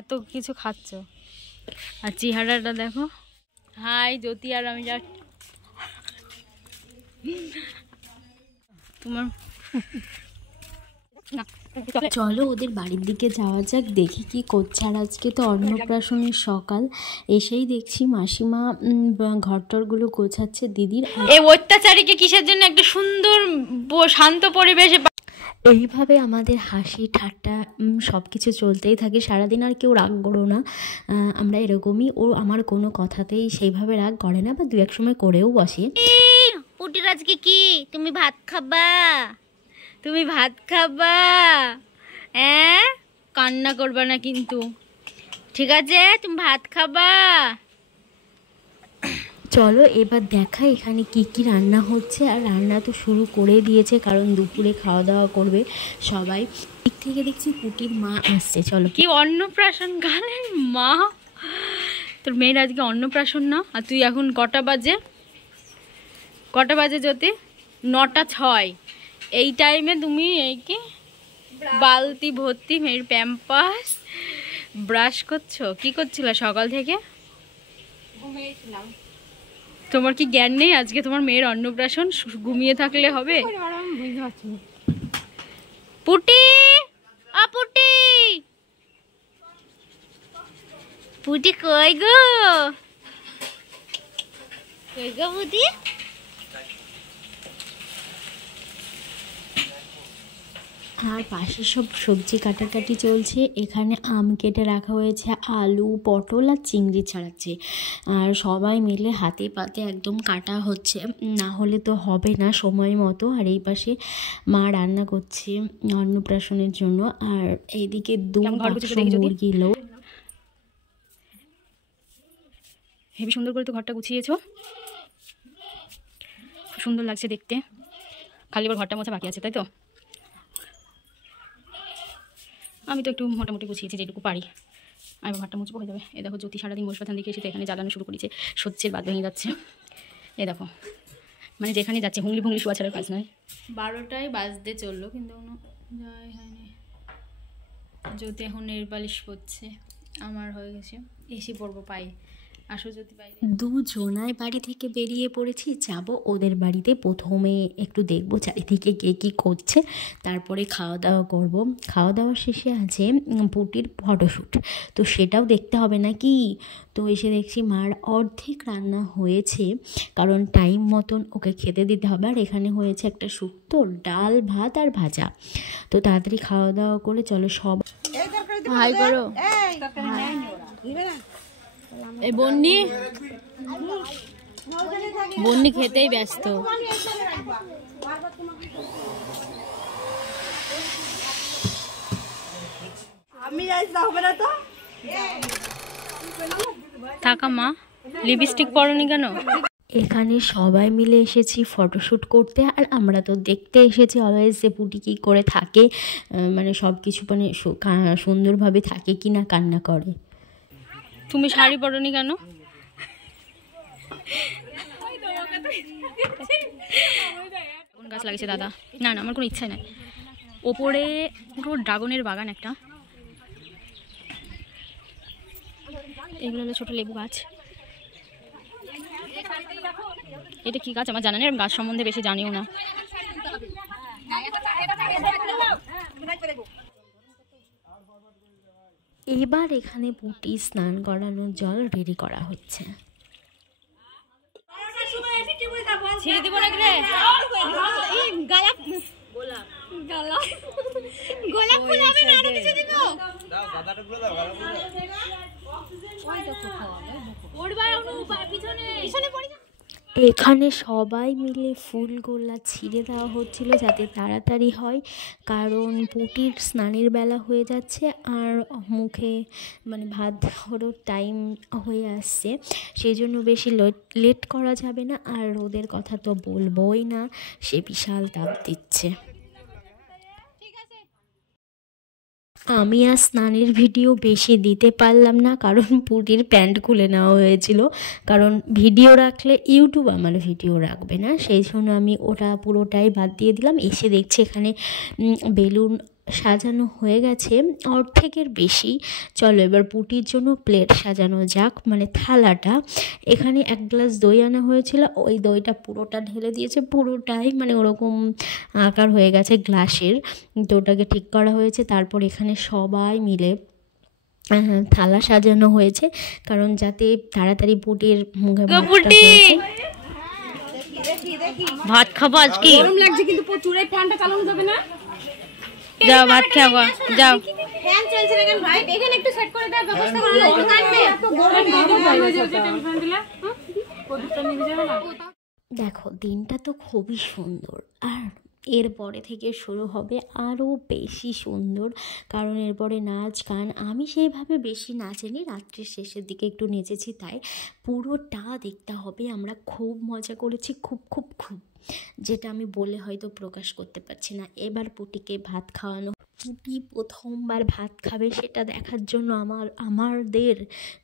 এত কিছু খাচ্ছ আর চেহারাটা দেখো। হাই জ্যোতি, আর আমি যা তোমার চলো ওদের বাড়ির দিকে যাওয়া যাক, দেখি কি করছে। আর আজকে তো অন্নপ্রাশনের সকাল, এসেই দেখছি মাসিমা ঘরটরগুলো গোছাচ্ছে দিদির। এই অত্যাচারীকে কিসের জন্য একটা সুন্দর শান্ত পরিবেশে। এইভাবে আমাদের হাসি ঠাট্টা সব কিছু চলতেই থাকে সারাদিন, আর কেউ রাগ করো না, আমরা এরকমই। ও আমার কোনো কথাতেই সেইভাবে রাগ করে না, বা দু এক সময় করেও বসে। পুটির আজকে কি তুমি ভাত খাবা? তুমি ভাত খাবা? হ্যাঁ, কান্না করবা না কিন্তু, ঠিক আছে? তুমি ভাত খাবা। চলো এবার দেখা এখানে কি কি রান্না হচ্ছে। আর রান্না তো শুরু করে দিয়েছে, কারণ দুপুরে খাওয়া দাওয়া করবে সবাই। দিক থেকে দেখছি পুটির মা আসছে। চলো, কি অন্নপ্রাশন গালের মা, তোর মেয়ের আজকে অন্নপ্রাশন না? আর তুই এখন কটা বাজে জ্যোতি? 9:06। এই টাইমে তুমি এই কি বালতি ভর্তি মেয়ের প্যাম্পাস ব্রাশ করছো? কি করছিল সকাল থেকে? ঘুমিয়েছিলাম। তোমার কি জ্ঞান নেই? আজকে তোমার মেয়ের অন্নপ্রাশন, ঘুমিয়ে থাকলে হবে? পুটি, পুটি, পুটি কই গো? কই গো পুটি? আর পাশে সব সবজি কাটাকাটি চলছে। এখানে আম কেটে রাখা হয়েছে, আলু পটল আর চিংড়ি ছাড়াচ্ছে। আর সবাই মিলে হাতে পাতে একদম কাটা হচ্ছে, না হলে তো হবে না সময় মতো। আর এই পাশে মা রান্না করছে অন্নপ্রাশনের জন্য। আর এইদিকে মুরগি লো। হেবি সুন্দর করে তো ঘরটা গুছিয়েছো, সুন্দর লাগছে দেখতে। খালি এবার ঘরটা মোছা বাকি আছে, তাই তো? আমি তো একটু মোটামুটি গুছিয়েছি যেটুকু পারি। আমি ঘরটা মুছবো, হয়ে যাবে। এ দেখো জ্যোতি সারাদিন বসবাথান দেখে এসে তো এখানে জ্বালানো শুরু করেছে, সহ্যের বাদ ভেঙে যাচ্ছে। এ দেখো, মানে যেখানে যাচ্ছে হুংলি ভুংলি শোয়া ছাড়ার কাজ নয়। 12টায় বাজতে চললো, কিন্তু যাই হয়নি। জ্যোতি এখন নেল পালিশ করছে, আমার হয়ে গেছে। এসে পড়বো পাই। আসো জ্যোতি বাইরে। দুজনায় বাড়ি থেকে বেরিয়ে পড়েছি, যাব ওদের বাড়িতে। প্রথমে একটু দেখবো চারিদিকে কে কী করছে, তারপরে খাওয়া দাওয়া করব। খাওয়া দাওয়া শেষে আছে পুটির ফটোশ্যুট, তো সেটাও দেখতে হবে নাকি। তো এসে দেখছি মার অর্ধেক রান্না হয়েছে, কারণ টাইম মতন ওকে খেতে দিতে হবে। আর এখানে হয়েছে একটা শুক্তো, ডাল ভাত আর ভাজা। তো তাড়াতাড়ি খাওয়া দাওয়া করে চলো সব হাই করো। এই বন্নি খেতেই ব্যস্ত। থাকা মা, লিপস্টিক পরনি কেন? এখানে সবাই মিলে এসেছি ফটোশ্যুট করতে। আর আমরা তো দেখতে এসেছি অলওয়েজ যে পুটি কী করে থাকে, মানে সব কিছু মানে সুন্দরভাবে থাকে কি না, কান্না করে। তুমি শাড়ি পরনি কেন? কোন গাছ লাগিয়েছে দাদা? না না, আমার কোনো ইচ্ছা নাই। ওপরে পুরো ড্রাগনের বাগান একটা। এগুলো হলো ছোট লেবু গাছ। এটা কি গাছ আমার জানা নেই, গাছ সম্বন্ধে বেশি জানিও না। এবার এখানে পুটি স্নান করানোর জল রেডি করা হচ্ছে। ছেড়ে দিব না রে, গোলাপ গোলাপ গোলাপ ফুল হবে না, আরো কিছু দিব। দাও দাদাটা গুলো দাও, গোলাপ ফুল ওইটা তো খাওয়াবে ওড়বা পিছনে পিছনে পড়ে। এখানে সবাই মিলে ফুলগুলা ছিঁড়ে দেওয়া হচ্ছিল যাতে তাড়াতাড়ি হয়, কারণ পুটির স্নানের বেলা হয়ে যাচ্ছে আর মুখে মানে ভাত ধরো টাইম হয়ে আসছে, সেই জন্য বেশি লেট করা যাবে না। আর ওদের কথা তো বলবোই না, সে বিশাল তাপ দিচ্ছে। আমি আর স্নানের ভিডিও বেশি দিতে পারলাম না, কারণ পুটির প্যান্ট খুলে নেওয়া হয়েছিল। কারণ ভিডিও রাখলে ইউটিউব আমার ভিডিও রাখবে না, সেই জন্য আমি ওটা পুরোটাই বাদ দিয়ে দিলাম। এসে দেখছি এখানে বেলুন সাজানো হয়ে গেছে অর্ধেকের বেশি। চলো এবার পুটির জন্য প্লেট সাজানো যাক, মানে থালাটা। এখানে 1 গ্লাস দই আনা হয়েছিল, ওই দইটা পুরোটা ঢেলে দিয়েছে, পুরোটাই মানে ওরকম আকার হয়ে গেছে গ্লাসের। তো ওটাকে ঠিক করা হয়েছে। তারপর এখানে সবাই মিলে থালা সাজানো হয়েছে, কারণ যাতে তাড়াতাড়ি পুটির মুখে ভাত খাবো আজকে। গরম লাগছে কিন্তু প্রচুর, এই ফ্যানটা চালানো যাবে না? যাও ভাত খাবো, যাও। ফ্যান চলছে না কেন ভাই? এখানে একটু সেট করে দেওয়ার ব্যবস্থা করো। দেখো দিনটা তো খুবই সুন্দর, আর এরপরে থেকে শুরু হবে আরও বেশি সুন্দর, কারণ এরপরে নাচ গান। আমি সেইভাবে বেশি নাচেনি, রাত্রির শেষের দিকে একটু নেচেছি, তাই পুরোটা দেখতে হবে। আমরা খুব মজা করেছি, খুব খুব খুব, যেটা আমি বলে হয়তো প্রকাশ করতে পারছি না। এবার পুটিকে ভাত খাওয়ানো, পুটি প্রথমবার ভাত খাবে সেটা দেখার জন্য আমাদের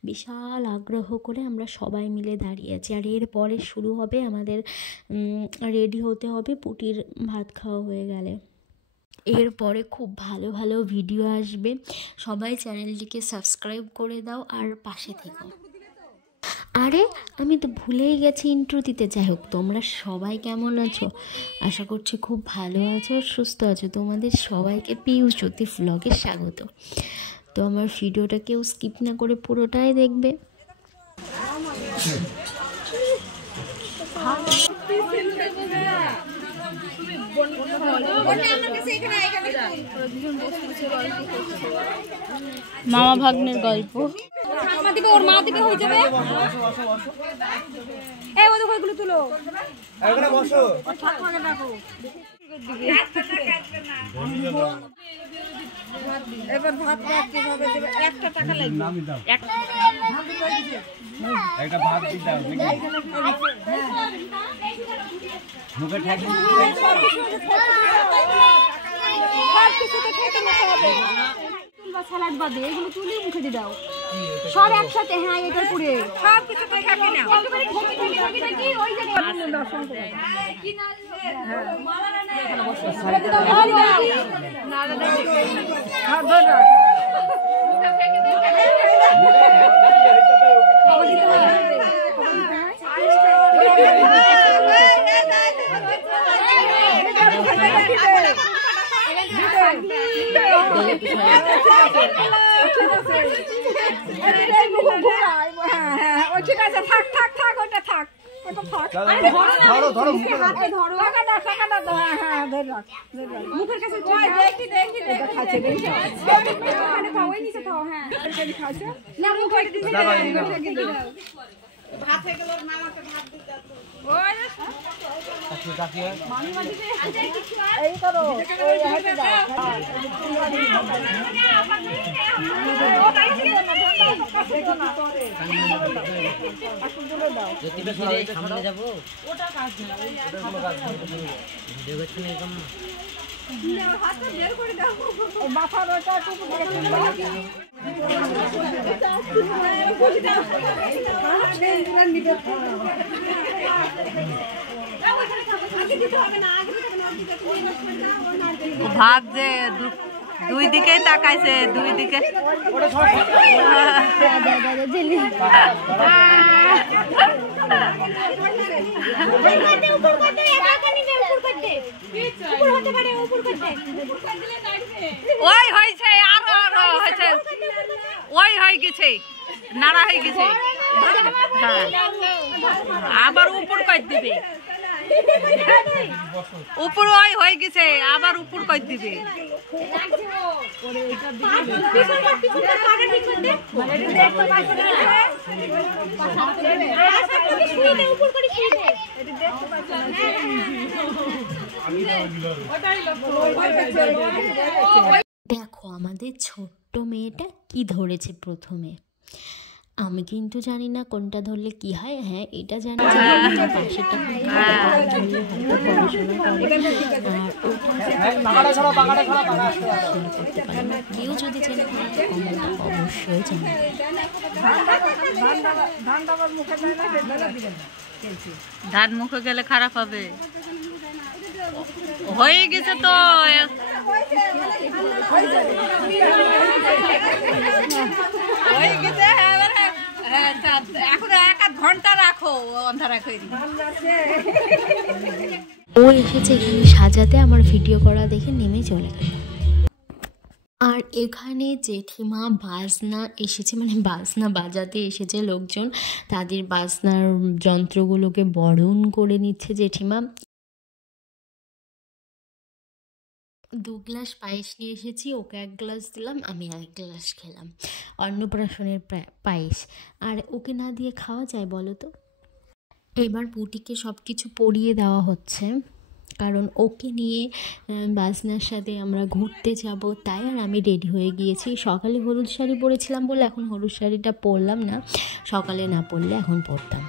বিশাল আগ্রহ করে আমরা সবাই মিলে দাঁড়িয়ে আছি। আর এরপরে শুরু হবে আমাদের রেডি হতে হবে পুটির ভাত খাওয়া হয়ে গেলে। এরপরে খুব ভালো ভালো ভিডিও আসবে, সবাই চ্যানেলটিকে সাবস্ক্রাইব করে দাও আর পাশে থেকো। আরে আমি তো ভুলেই গেছি ইন্ট্রো দিতে। যাই হোক, তোমরা সবাই কেমন আছো? আশা করছি খুব ভালো আছো আর সুস্থ আছো। তোমাদের সবাইকে পিউষ জ্যোতি ভ্লগে স্বাগত। তো আমার ভিডিওটা কেউ স্কিপ না করে পুরোটাই দেখবে। মামা ভাগ্নের গল্প। ওর মা দিবে হয়ে যাবে। এই ওদের ওইগুলো তুলো, এখানে বসো, ঠাকুমাকে ডাকো। এবার ভাত কিভাবে দেবে? 1 টাকা লাগবে। একটা ভাত দিতে হবে। মুখে ঠাকুর সব কিছু তো খেতে নিতে হবে। তুলবা সালাড বাদে এগুলো তুলি মুখে দিয়ে দাও সব একসাথে। হ্যাঁ এটার পুরে সব কিছু তো খাবি না, একেবারে ঘুমি ঘুমি খাবি নাকি? ওই যে দর্শন করে কি না মালা না এখানে বসো সালাড দাও না না হাত ধর রাখ মুখে ফেকে দে ঠিক আছে, থাক থাক থাক, ওটা থাক, ওটা থাক। ধরো ধরো মুখে হাতে ধরো, টাকাটা টাকাটা দাও। হ্যাঁ ধরে রাখ, মুখের কাছে দেখি দেখি দেখি খাচ্ছে দেখি ওখানে খাও, ওই নিচে খাও। হ্যাঁ ওখানে খাচ্ছে না, মুখে দিতে দাও, মুখে দিতে দাও। ভাত হয়ে গেল, মামাকে ভাত দিতে দাও। ওই কাকি কাকি মামি মাঝিতে এই করো, ওই হাতে দাও। সামনে যাবো, ওটা কাজ না, ওটা কোনো কাজ না, ভিডিও করতে নেই কম না, হাতটা বের করে দাও। ও মাথার ওটা টুকু দিয়ে দাও। ভাত যে দুই দিকে তাকাইছে, দুই দিকে ওই হয়েছে, আরো আরো হয়েছে, ওই হয়ে গেছে, নাড়া হয়ে গেছে। আবার উপর কই দিবে, উপর ওই হয়ে গেছে, আবার উপর কই দিবে। দেখো আমাদের ছোট্ট মেয়েটা কি ধরেছে প্রথমে। আমি কিন্তু জানি না কোনটা ধরলে কি হয়। হ্যাঁ এটা জানি যে পাশেরটা ধরলে হয়তো পড়াশোনা করে, আর করতে পারে না। কেউ যদি জেনে অবশ্যই জানে। ধান মুখে গেলে খারাপ হবে। হয়ে গেছে তো। এখন 1 ঘন্টা রাখো অন্ধারা করে। ও এসেছে এখানে সাজাতে, আমার ভিডিও করা দেখে নেমে চলে গেল। আর এখানে জেঠিমা বাজনা এসেছে, মানে বাজনা বাজাতে এসেছে লোকজন, তাদের বাজনার যন্ত্রগুলোকে বরণ করে নিচ্ছে জেঠিমা। 2 গ্লাস পায়েস নিয়ে এসেছি, ওকে 1 গ্লাস দিলাম, আমি 1 গ্লাস খেলাম। অন্নপ্রাশনের পায়েস, আর ওকে না দিয়ে খাওয়া যায় বলো তো? এবার পুটিকে সব কিছু পরিয়ে দেওয়া হচ্ছে, কারণ ওকে নিয়ে বাজনার সাথে আমরা ঘুরতে যাব, তাই। আর আমি রেডি হয়ে গিয়েছি। সকালে হলুদ শাড়ি পরেছিলাম বলে এখন হলুদ শাড়িটা পরলাম না, সকালে না পরলে এখন পরতাম।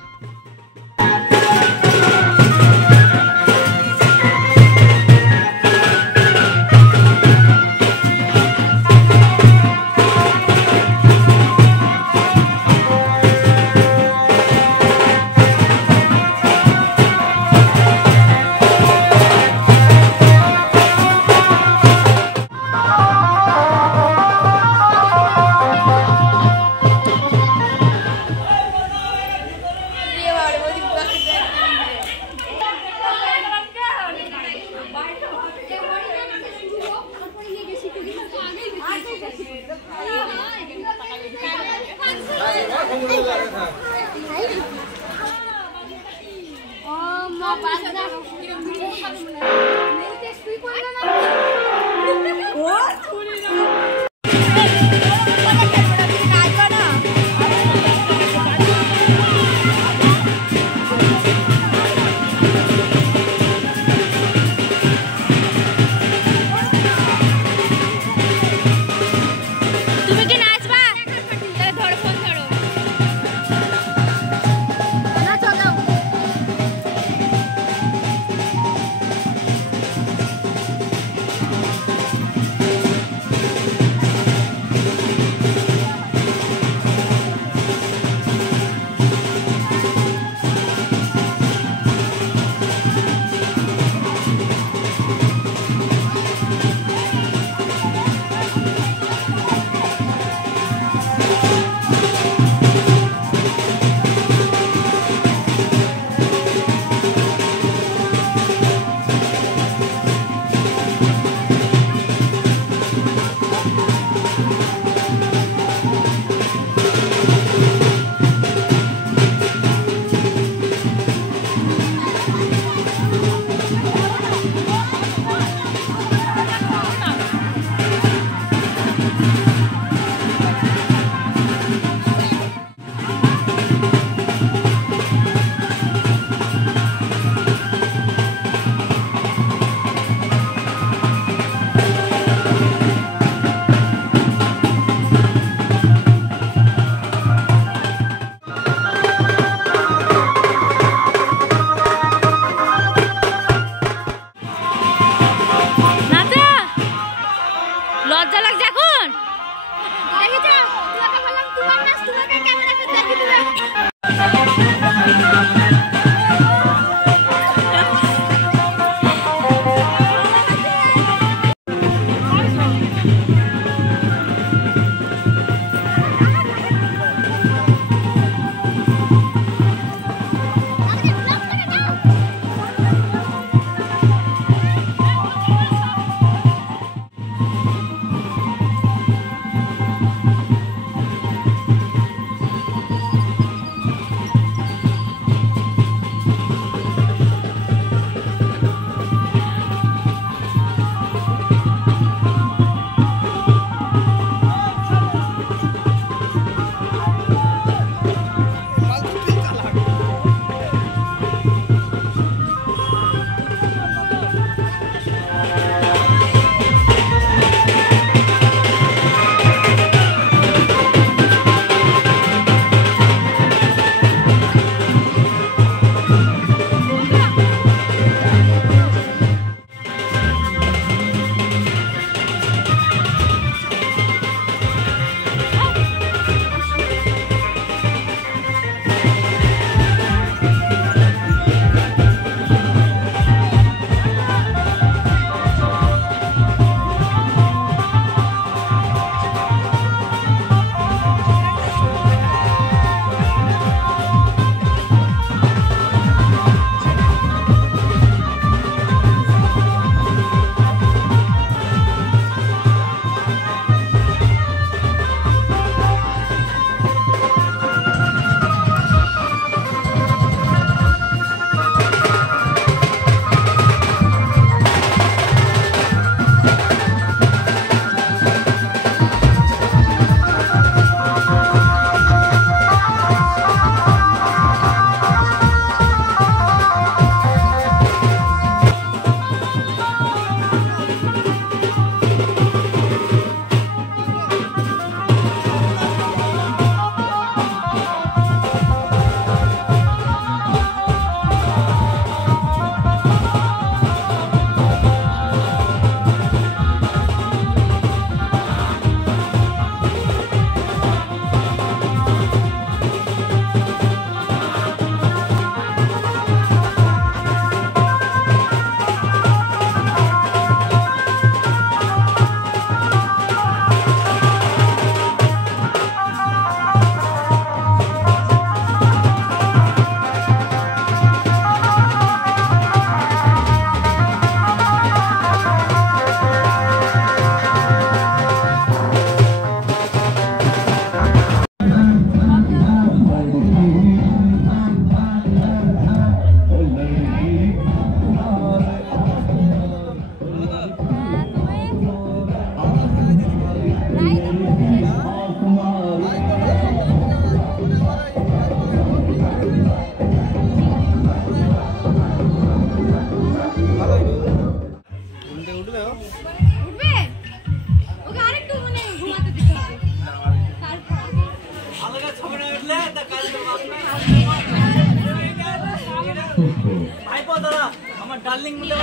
ভাইপো দাদা আমার ডার্লিং বলে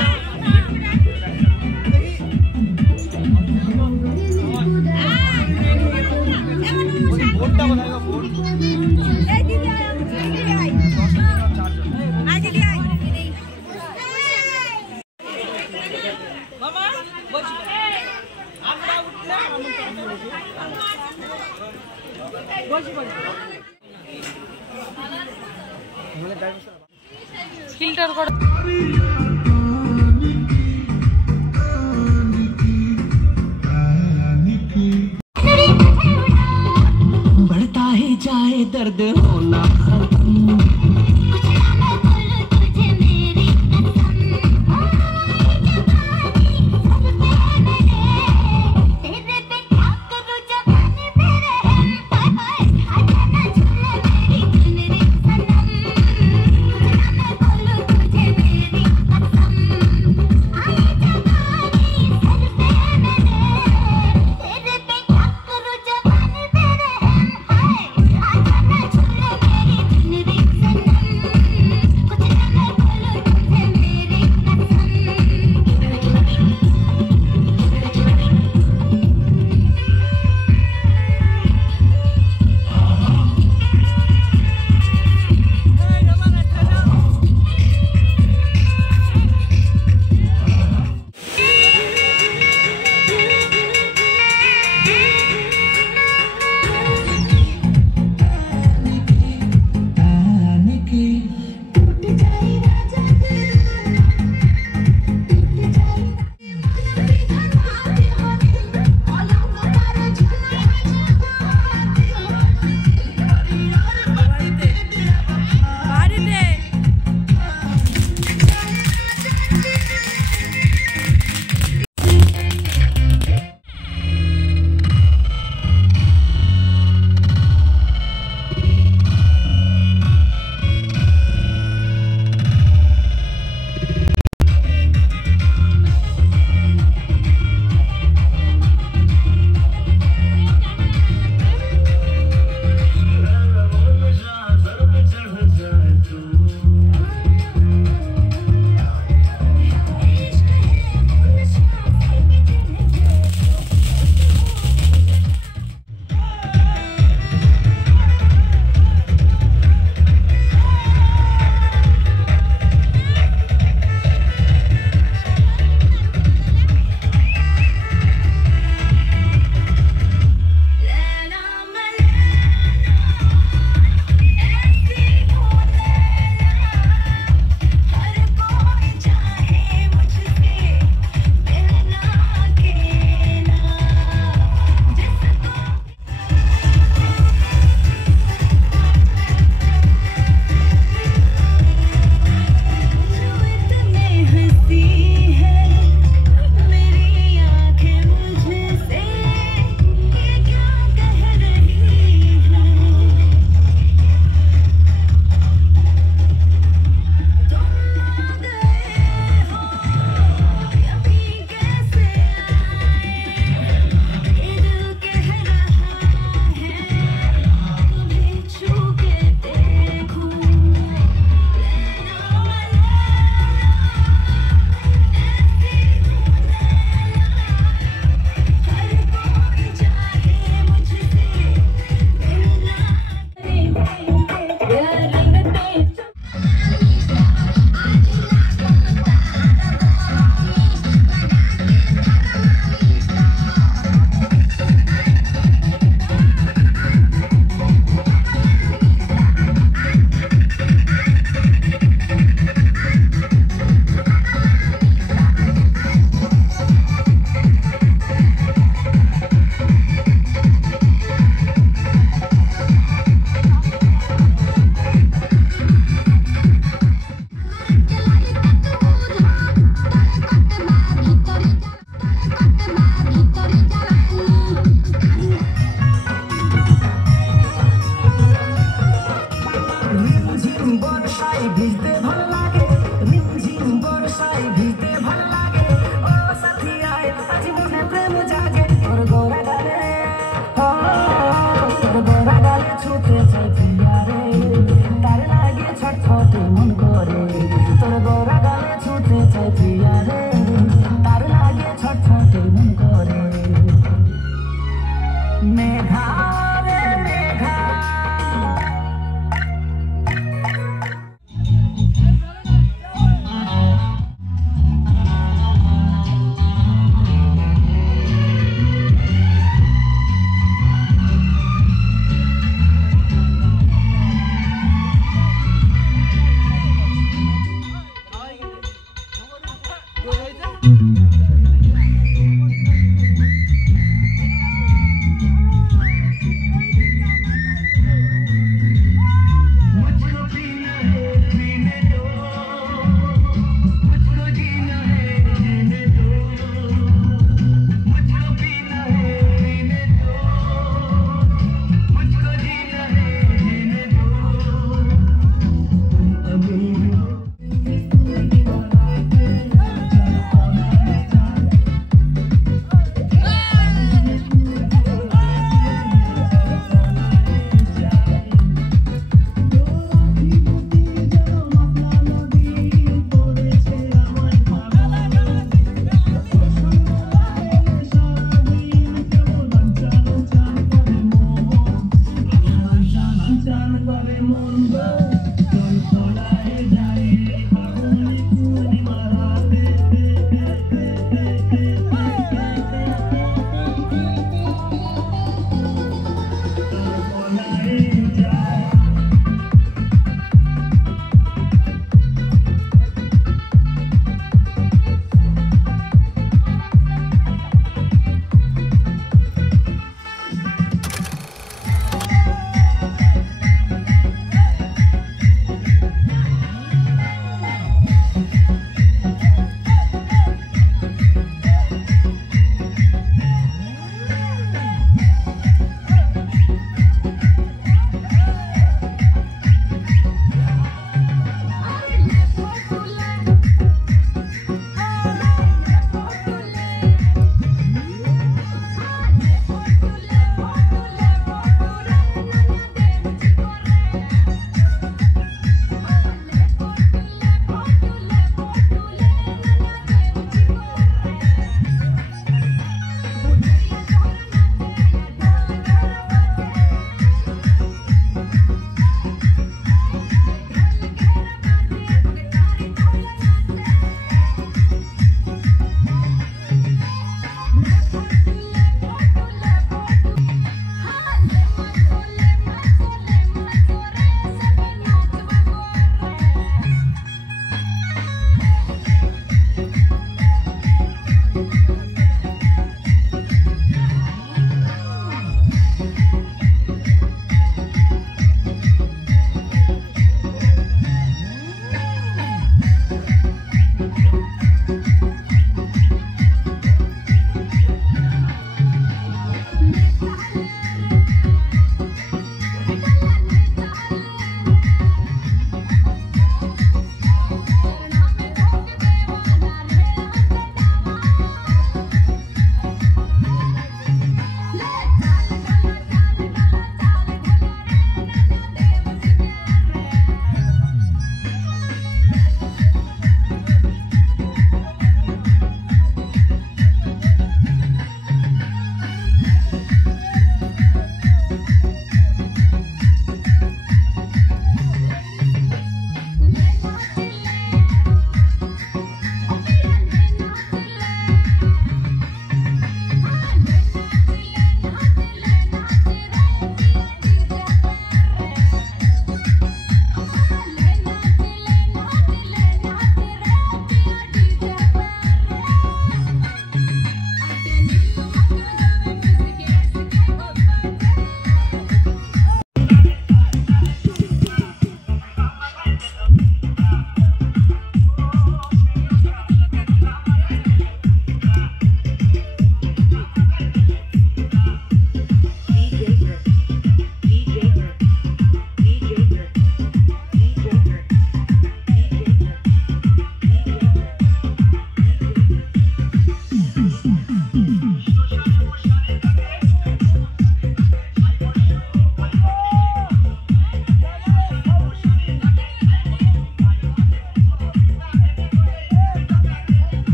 বোর্ডটা কোথায় গো বোর্ড এই দিদি আয় দিদি আয় আয় দিদি আয় মামা বসো আমরা উঠলে বসি ফিল্টার করে बढ़ता ही जाए दर्द होना ছুটে